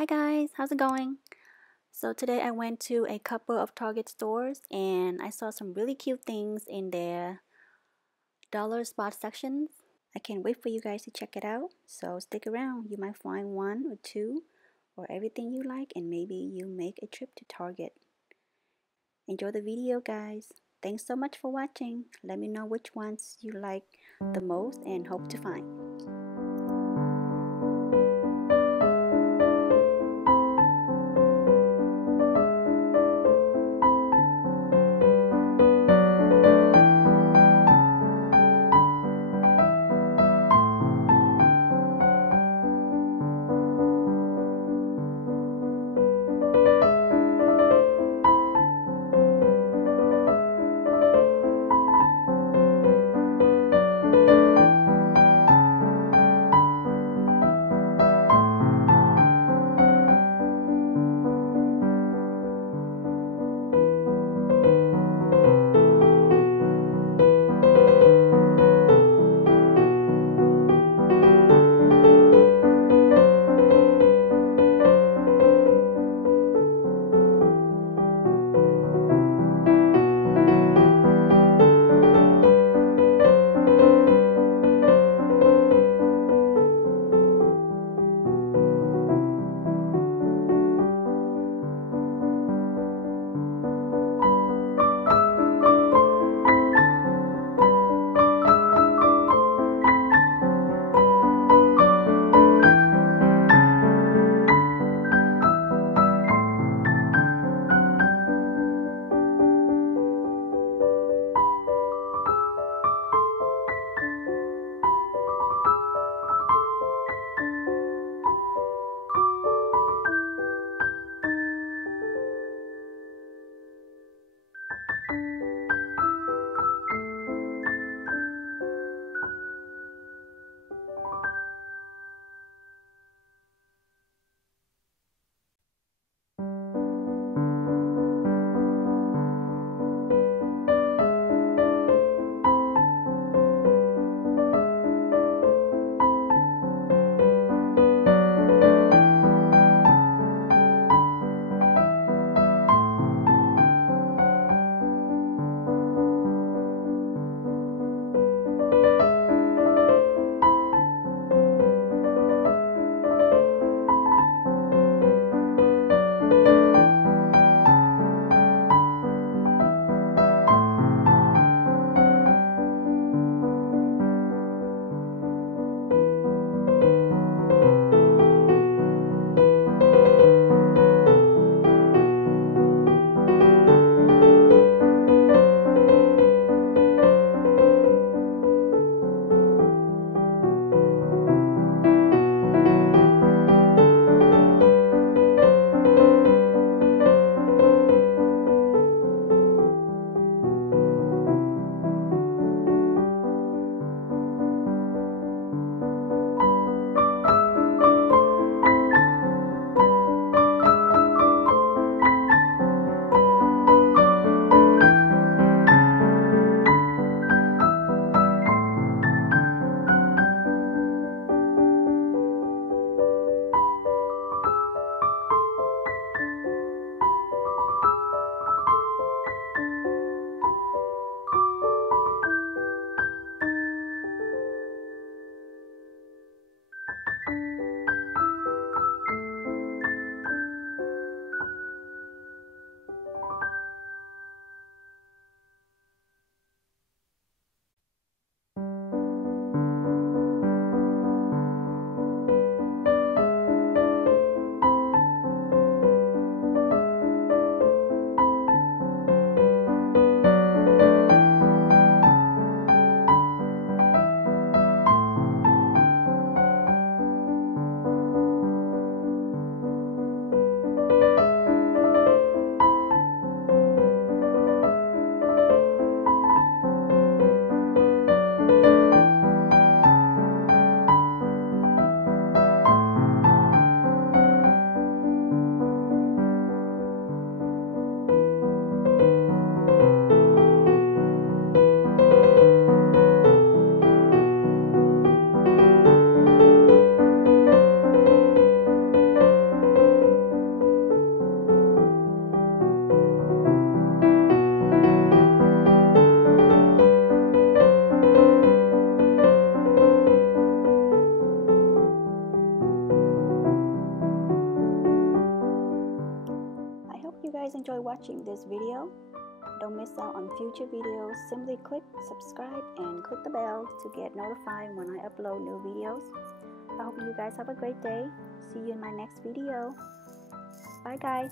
Hi guys, how's it going? So today I went to a couple of Target stores and I saw some really cute things in their dollar spot sections. I can't wait for you guys to check it out. So stick around. You might find one or two or everything you like and maybe you make a trip to Target. Enjoy the video guys. Thanks so much for watching. Let me know which ones you like the most and hope to find. watching this video. Don't miss out on future videos. Simply click subscribe and click the bell to get notified when I upload new videos. I hope you guys have a great day. See you in my next video. Bye guys.